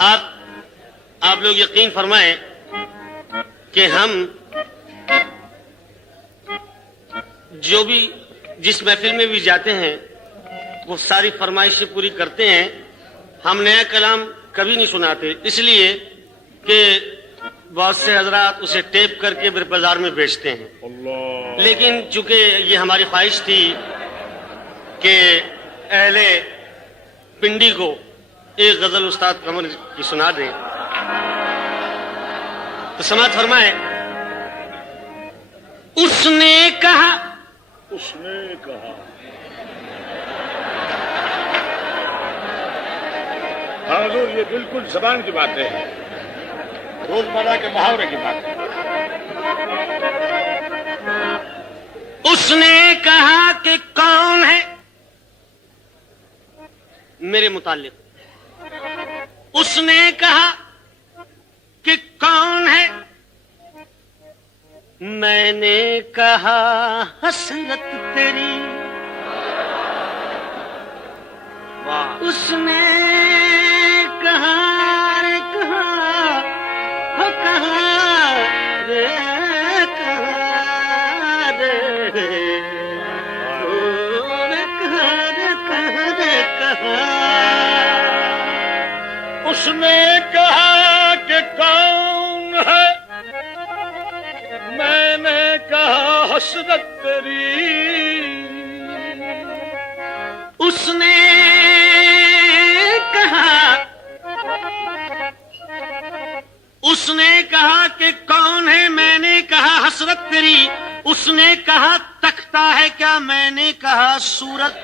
آپ لوگ یقین فرمائیں کہ ہم جو بھی جس محفل میں بھی جاتے ہیں وہ ساری فرمائشیں پوری کرتے ہیں. ہم نیا کلام کبھی نہیں سناتے، اس لیے کہ بہت سے حضرات اسے ٹیپ کر کے بازار میں بیچتے ہیں. لیکن چونکہ یہ ہماری خواہش تھی کہ اہل پنڈی کو ایک غزل استاد قمر کی سنا دیں، تو سماعت فرمائیں. اس نے کہا ہاں حضور، یہ بالکل زبان کی بات ہے، روزمرہ کے محاورے کی بات ہے. اس نے کہا کہ کون ہے میرے متعلق. اس نے کہا کہ کون ہے. میں نے کہا حسرت تیری. اس نے کہا رے کہا ہو کہا رے کہا رے اس نے کہا کہ کون ہے، میں نے کہا حسرت تیری. اس نے کہا کہ کون ہے، میں نے کہا حسرت تیری. اس نے کہا تکتا ہے کیا، میں نے کہا صورت.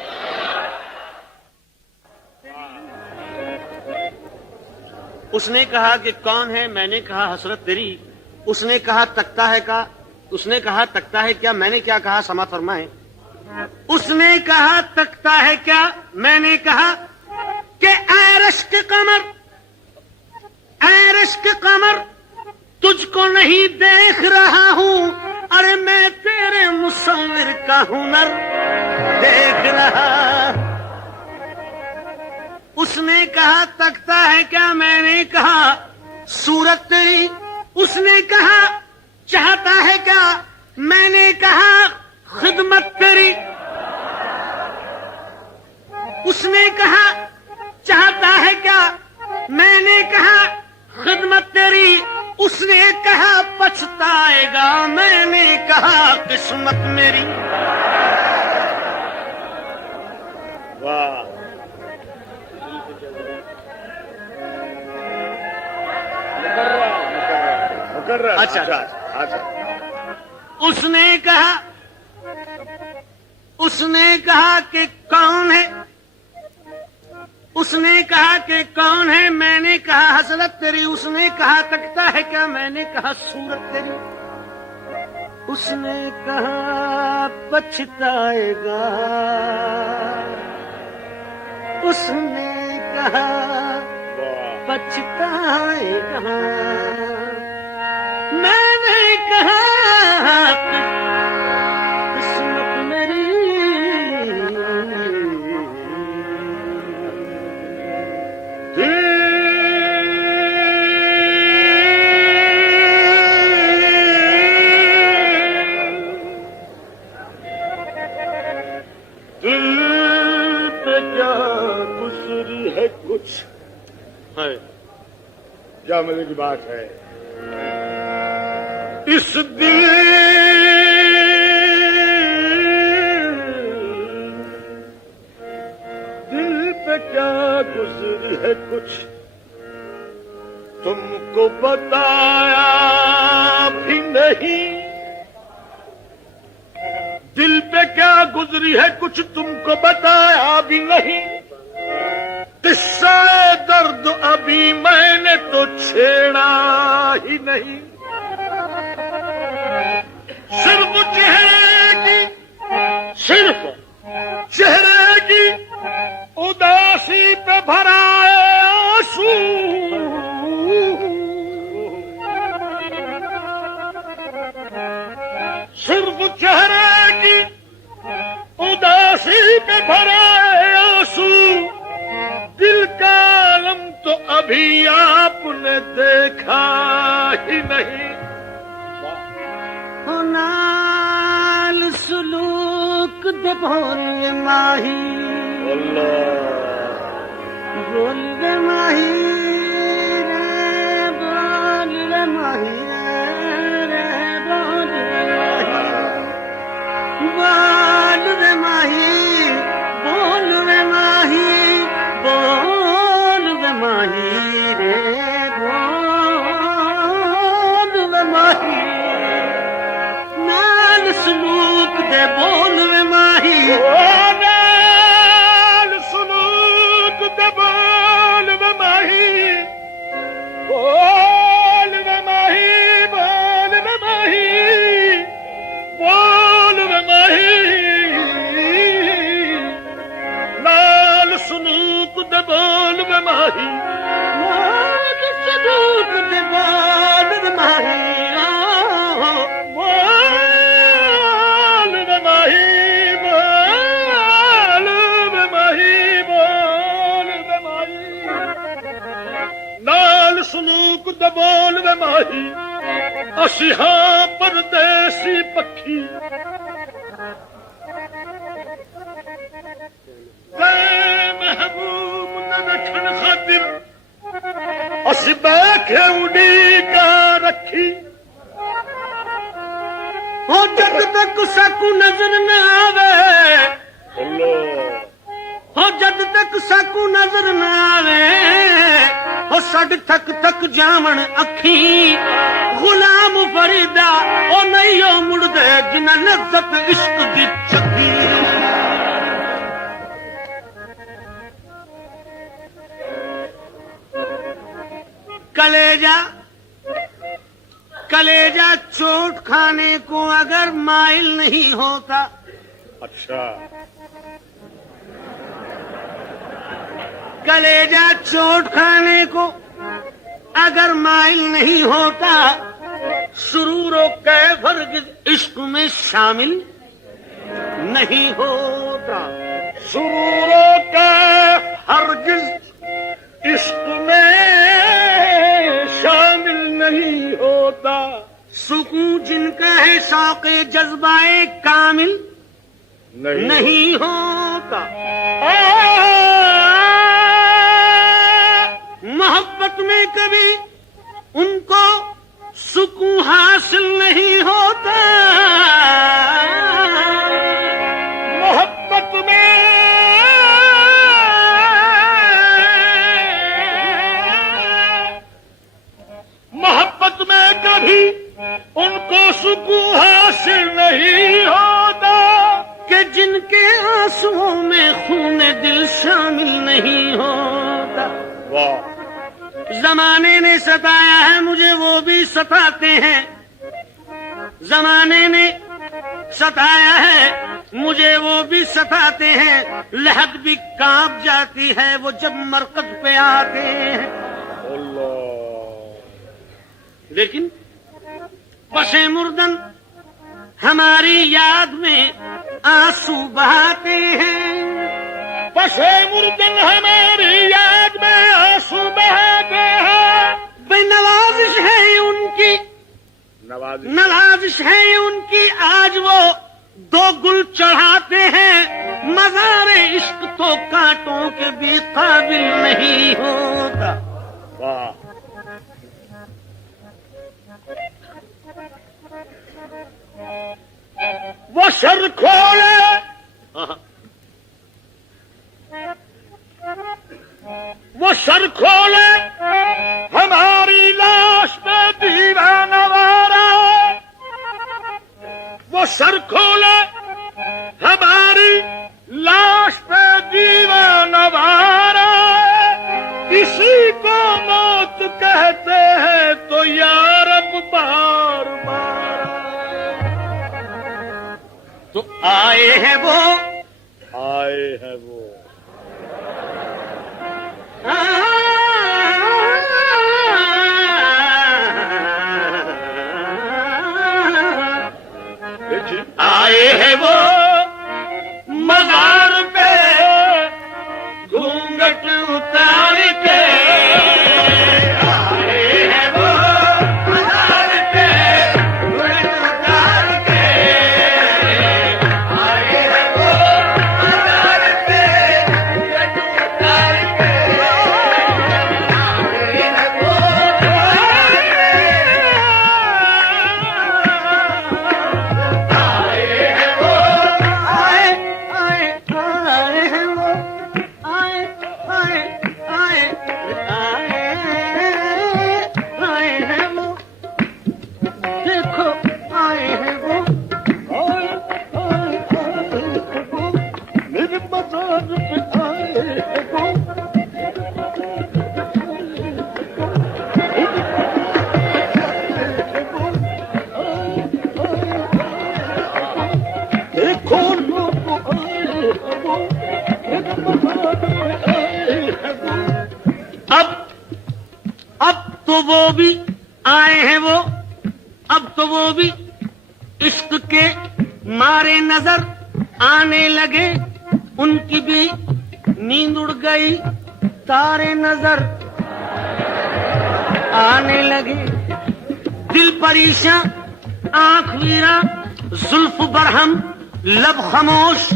اس نے کہا کہ کون ہے، میں نے کہا حسرت تیری. اس نے کہا تکتا ہے کا، اس نے کہا تکتا ہے کیا، میں نے کیا کہا سماعت فرمائیں. اس نے کہا تکتا ہے کیا، میں نے کہا کہ اے رشک قمر، اے رشک قمر تجھ کو نہیں دیکھ رہا ہوں، ارے میں تیرے مصور کا ہنر دیکھ رہا. اس نے کہا تکتا ہے کیا، میں نے کہا صورت تیری. اس نے کہا چاہتا ہے کیا، میں نے کہا خدمت تیری. اس نے کہا چاہتا ہے کیا، میں نے کہا خدمت تیری. اس نے کہا پچھتائے گا، میں نے کہا قسمت میری. واہ، مکرر. اچھا. اس نے کہا کہ کون ہے. اس نے کہا کہ کون ہے، میں نے کہا حسرت تیری. اس نے کہا تکتا ہے کیا، میں نے کہا صورت تیری. اس نے کہا پچھتائے گا. اس نے کہا پچھتائے گا. میں نے کہا قسمت میری. دل پہ کیا گزری ہے کچھ ہے، کیا مزے کی بات ہے. اس دل پہ کیا گزری ہے کچھ، تم کو بتایا بھی نہیں. دل پہ کیا گزری ہے کچھ، تم کو بتایا بھی نہیں. قصہ درد ابھی میں نے تو چھیڑا ہی نہیں. صرف چہرے کی اداسی پہ بھرا آنسو. صرف چہرے کی اداسی پہ بھرا آنسو. دل کا علم تو ابھی بول رے ماہی بول رے ماہی رے بول رے ماہی رے بول رے ماہی بول رے ماہی بول رے ماہی رے بول رے ماہی نال سلوک دے بول رے ماہی نال سلوک دے بول رے ماہی بول رے ماہی بول رے ماہی بول رے ماہی نال سلوک دے بول رے ماہی نال سلوک دے بول رے ماہی بول رے ماہی بول رے ماہی بول رے ماہی نال سلوک دے بول رے ماہی اسی ہاں پردیسی پکھی محبوب نہ رکھن خاطر اسی بیٹھے اڈیکا رکھی ہو جد تک سکو نظر نہ آوے ہو جد تک سکو نظر نہ آوے ہو سڈ تھک تھک جاون اکھی غلام فریدا او نہیں او مڑ دے جنہ لذت عشق دی چکی کلیجا چوٹ کھانے کو اگر مائل نہیں ہوتا اچھا کلیجا چوٹ کھانے کو اگر مائل نہیں ہوتا سرور و کیف ہرگز عشق میں شامل نہیں ہوتا سرور و کیف ہرگز عشق میں شامل نہیں ہوتا سکون جن کا ہے شوق جذبہ کامل نہیں ہوتا محبت میں کبھی ان کو سکون حاصل نہیں ہوتا محبت میں محبت میں کبھی ان کو سکون حاصل نہیں ہوتا کہ جن کے آنسوؤں میں خون دل شامل نہیں ہوتا واہ زمانے نے ستایا ہے مجھے وہ بھی ستاتے ہیں زمانے نے ستایا ہے مجھے وہ بھی ستاتے ہیں لحد بھی کانپ جاتی ہے وہ جب مرکز پہ آتے ہیں لیکن پشے مردن ہماری یاد میں آنسو بہاتے ہیں پشے مردن ہماری یاد میں آنسو بہاتے ہیں بے نوازش ہے ان کی نوازش ہے ان کی آج وہ دو گل چڑھاتے ہیں مزار عشق تو کانٹوں کے بھی قابل نہیں ہوتا واہ وہ سر کھولے وہ سر کھولے ہماری لاش پہ دیوانہ وارا وہ سر کھولے ہماری لاش پہ دیوانہ وارا کسی کو موت کہتے ہیں تو یارب بار بار تو آئے ہیں وہ آئے ہیں وہ مزار پہ گھونگٹ اتار کے آئے ہیں وہ مزار پہ گھونگٹ اتار کے آئے ہیں وہ اب تو وہ بھی آئے ہیں وہ، اب تو وہ بھی عشق کے مارے نظر آنے لگے، ان کی بھی نیند اڑ گئی، تارے نظر آنے لگے، دل پریشاں آنکھ ویرا زلف برہم لب خاموش،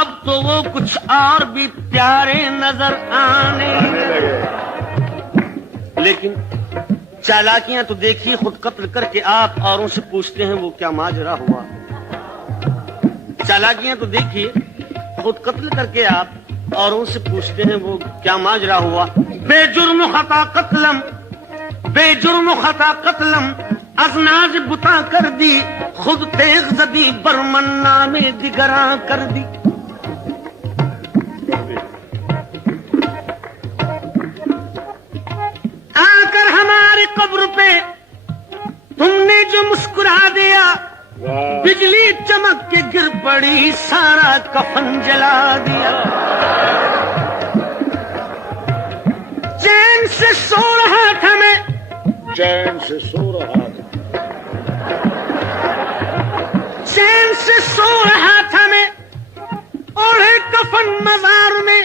اب تو وہ کچھ اور بھی پیارے نظر آنے لگے۔ لیکن چالاکیاں تو دیکھیے، خود قتل کر کے آپ اوروں سے پوچھتے ہیں وہ کیا ماجرا ہوا۔ چالاکیاں تو دیکھیے، خود قتل کر کے آپ اوروں سے پوچھتے ہیں وہ کیا ماجرا ہوا۔ بے جرم خطا قتلم، بے جرم خطا قتلم، از ناز بتا کر دی، خود تیغ زدی برمن نامے دیگراں کر دی۔ آ کر ہماری قبر پہ تم نے جو مسکرا دیا، بجلی چمک کے گر پڑی، سارا کفن جلا دیا۔ چین سے سو رہا تھا میں، چین سے سو رہا تھا، چین سے سو رہا تھا میں، اوڑھے کفن مزار میں،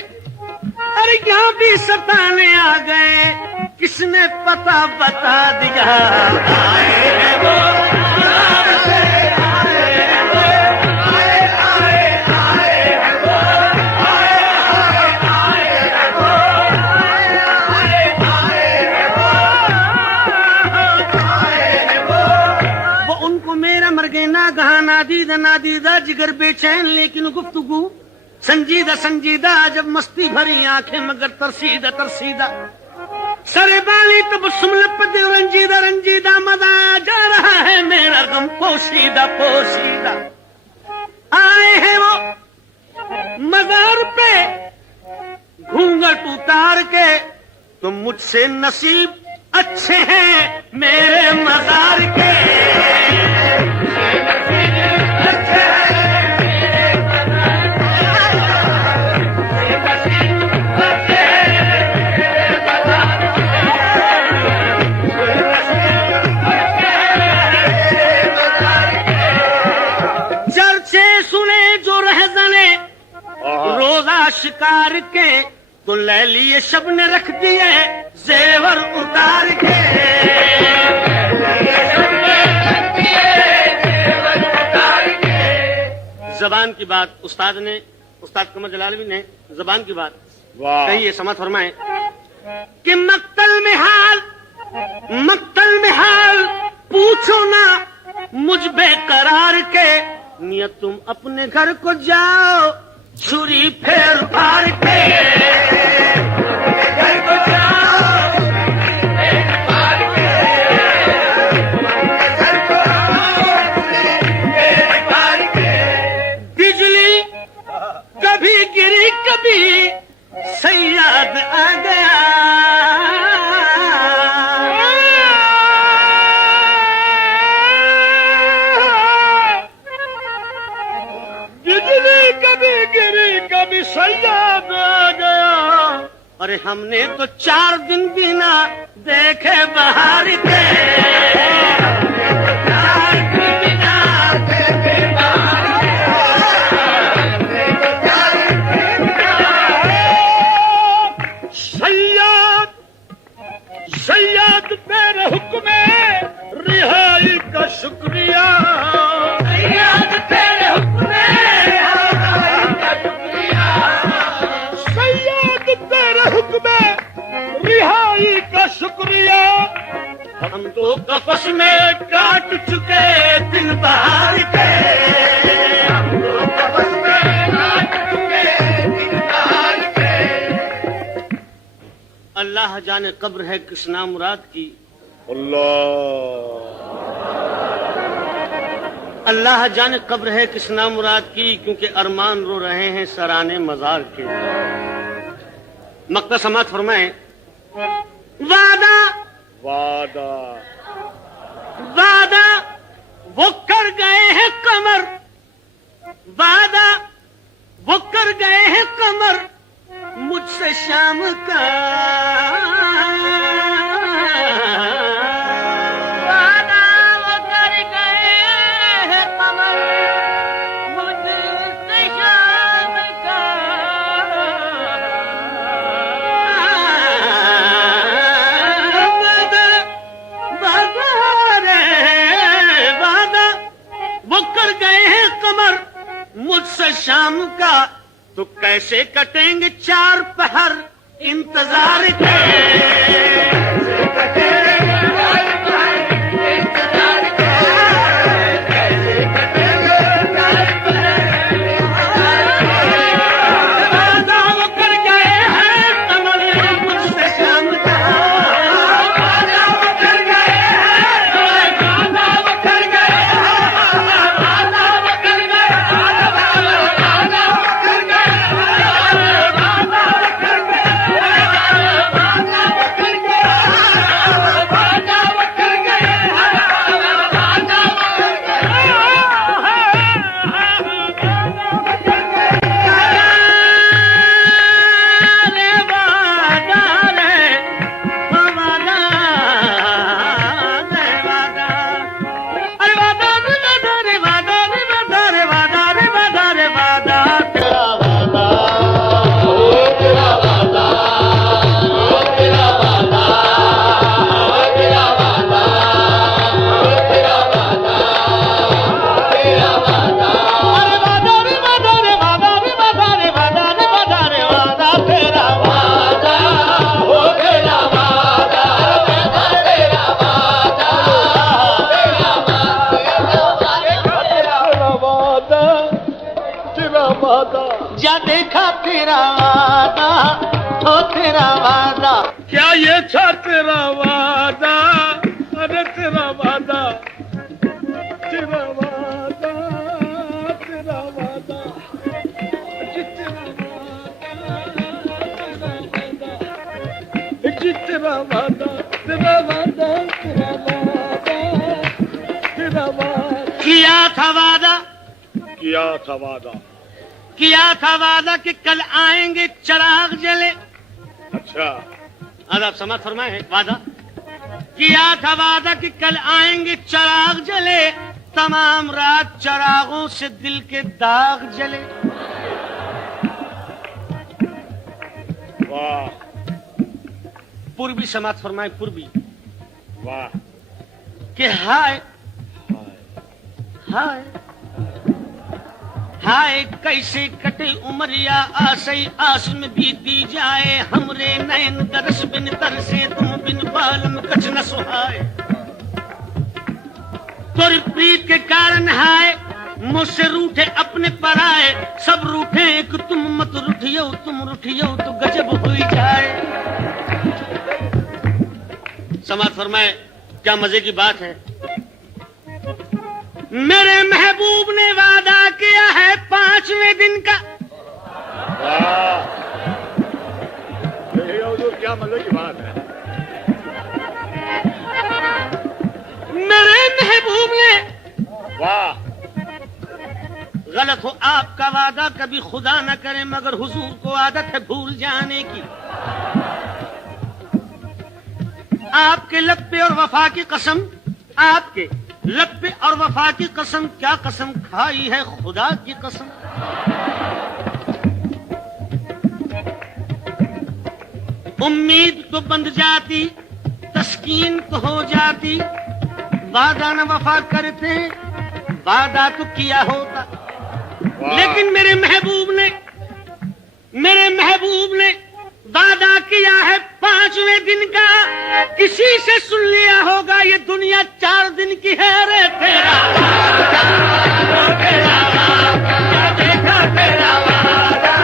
ارے یہاں بھی ستانے آ گئے، کس نے پتا بتا دیا۔ آئے ہیں وہ، کہاں نادیدہ نادیدہ جگر بے چین لیکن گفتگو سنجیدہ سنجیدہ، جب مستی بھری آنکھیں مگر ترسیدہ ترسیدہ، سر بالی تبسم لب دل رنجیدہ رنجیدہ، مزہ جا رہا ہے میرا غم پوشیدہ پوشیدہ۔ آئے ہیں وہ مزار پہ گھونگھٹ اتار کے، تم مجھ سے نصیب اچھے ہیں میرے مزار کے۔ شکار کے تو لے لیے شب نے رکھ دیے زیور اتار کے۔ زبان کی بات استاد قمر جلالی نے زبان کی بات کہیے، سماعت فرمائیں کہ مقتل میں حال پوچھو نا مجھ بے قرار کے، نیت تم اپنے گھر کو جاؤ چھری پھیر پار کے۔ گھر کو جاؤ پھیر پار کے، گھر کو پھیر پار کے۔ بجلی کبھی گری کبھی سیاد آ گیا، کبھی سیاد آ گیا، ارے ہم نے تو 4 دن بھی نہ دیکھے بہار کے۔ 4 دن بھی نہ دیکھے بہار کے۔ سیاد تیرے حکم رہائی کا شکریہ، سیاد تیرے حکم رہائی کا شکریہ، ہم تو کفس میں کاٹ چکے دل بہار کے۔ ہم تو کفس میں کاٹ چکے دل بہار کے۔ اللہ جانے قبر ہے کس نام مراد کی، اللہ جانے قبر ہے کس نام مراد کی، کیونکہ ارمان رو رہے ہیں سرانے مزار کے۔ مقطع سماعت فرمائیں۔ وعدہ وعدہ وعدہ وہ کر گئے ہیں قمر، وعدہ وہ کر گئے ہیں قمر مجھ سے شام کا، تو کیسے کٹیں گے 4 پہر انتظار کے جا دیکھا تیرا وعدہ ہو تیرا وعدہ کیا یہ تھا تیرا وعدہ ارے تیرا وعدہ تیرا وعدہ تیرا وعدہ تیرا وعدہ تیرا وعدہ تیرا وعدہ تیرا وعدہ کیا تھا وعدہ کیا تھا وعدہ کہ کل آئیں گے چراغ جلے. اچھا آپ سماعت فرمائے وعدہ کیا تھا وعدہ کہ کل آئیں گے چراغ جلے تمام رات چراغوں سے دل کے داغ جلے. واہ پوربی سماعت فرمائے پوربی واہ کہ ہائے ہائے ہائے کیسے کٹے عمریا آسئی آس میں بیتی جائے ہمرے نین درس بن ترسے تم بن بالم کچھ نہ سہائے. تور پریت کے کارن ہائے مجھ سے روٹھے اپنے پر آئے سب روٹھے کہ تم مت روٹھیو تم روٹھیو تو گجب ہوئی جائے. سماعت فرمائے کیا مزے کی بات ہے. میرے محبوب نے وعدہ کیا ہے 5ویں دن کا. کیا مزے کی بات ہے. میرے محبوب نے واہ غلط ہو آپ کا وعدہ کبھی خدا نہ کرے مگر حضور کو عادت ہے بھول جانے کی. آپ کے لب پہ اور وفا کی قسم آپ کے لب پہ اور وفا کی قسم کیا قسم کھائی ہے خدا کی قسم. امید تو بند جاتی تسکین تو ہو جاتی وعدہ نہ وفا کرتے وعدہ تو کیا ہوتا. لیکن میرے محبوب نے وعدہ کیا ہے 5ویں دن کا. کسی سے سن لیا ہوگا یہ دنیا 4 دن کی ہے رے تیرا دیکھا تیرا وعدہ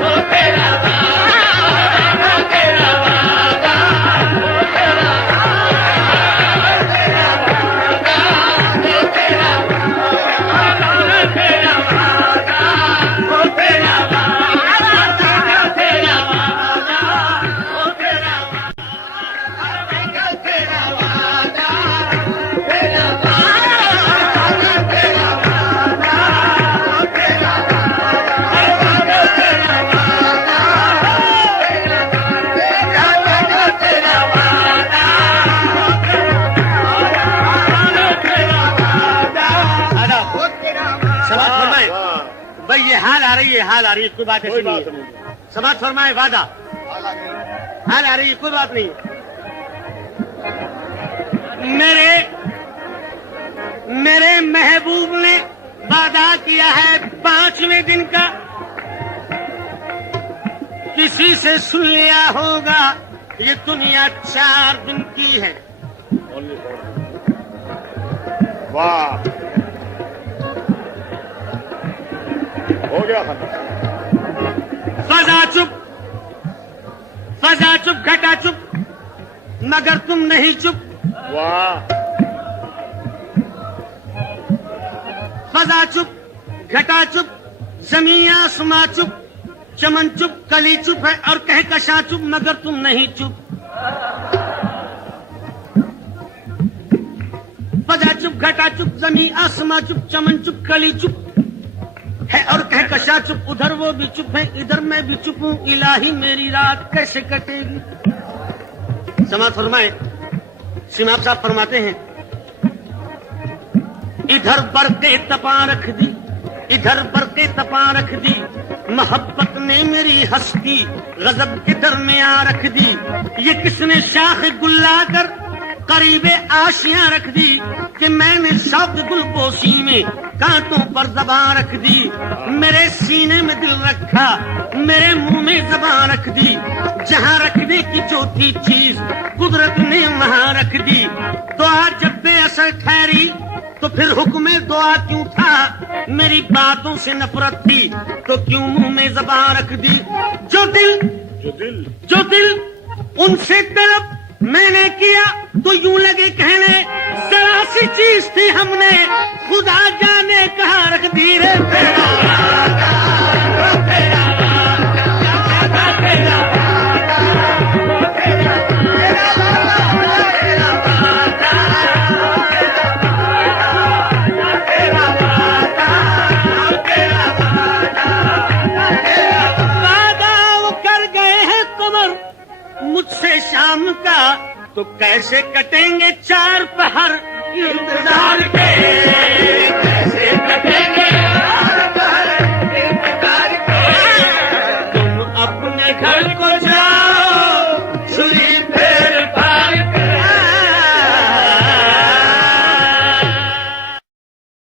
وہ تیرا حال آ رہی ہے کوئی بات ایسی نہیں ہے. سماعت فرمائے وعدہ حال آ رہی ہے کوئی بات نہیں. میرے محبوب نے وعدہ کیا ہے 5ویں دن کا. کسی سے سن لیا ہوگا یہ دنیا 4 دن کی ہے. واہ ہو گیا ختم. فضا چپ گھٹا چپ مگر تم نہیں چپ. واہ فضا چپ گھٹا چپ زمین آسماں چپ چمن چپ کلی چپ ہے اور کہکشاں چپ مگر تم نہیں چپ. فضا چپ گھٹا چپ زمین آسماں چپ چمن چپ کلی چپ ہے اور کہکشاں چپ. ادھر وہ بھی چپ ہے ادھر میں بھی چپ ہوں. الہی میری رات کیسے کٹے گی. سماعت فرمائے. سیماب صاحب فرماتے ہیں ادھر برقے تپا رکھ دی ادھر برقے تپا رکھ دی محبت نے میری ہستی غضب کے درمیاں رکھ دی. یہ کس نے شاخ گل لا کر قریب آشیاں رکھ دی کہ میں نے شوق گل پوشی میں کانٹوں پر زبان رکھ دی. میرے سینے میں دل رکھا میرے منہ میں زبان رکھ دی. جہاں رکھنے کی جو تھی چیز قدرت نے وہاں رکھ دی. دعا جب بے اثر ٹھہری تو پھر حکم دعا کیوں تھا. میری باتوں سے نفرت تھی تو کیوں منہ میں زبان رکھ دی. جو دل ان سے طلب میں نے کیا تو یوں لگے کہنے ذرا سی چیز تھی ہم نے خدا جانے کہاں رکھ دی. رے مجھ سے شام کا تو کیسے کٹیں گے 4 پہر انتظار کے.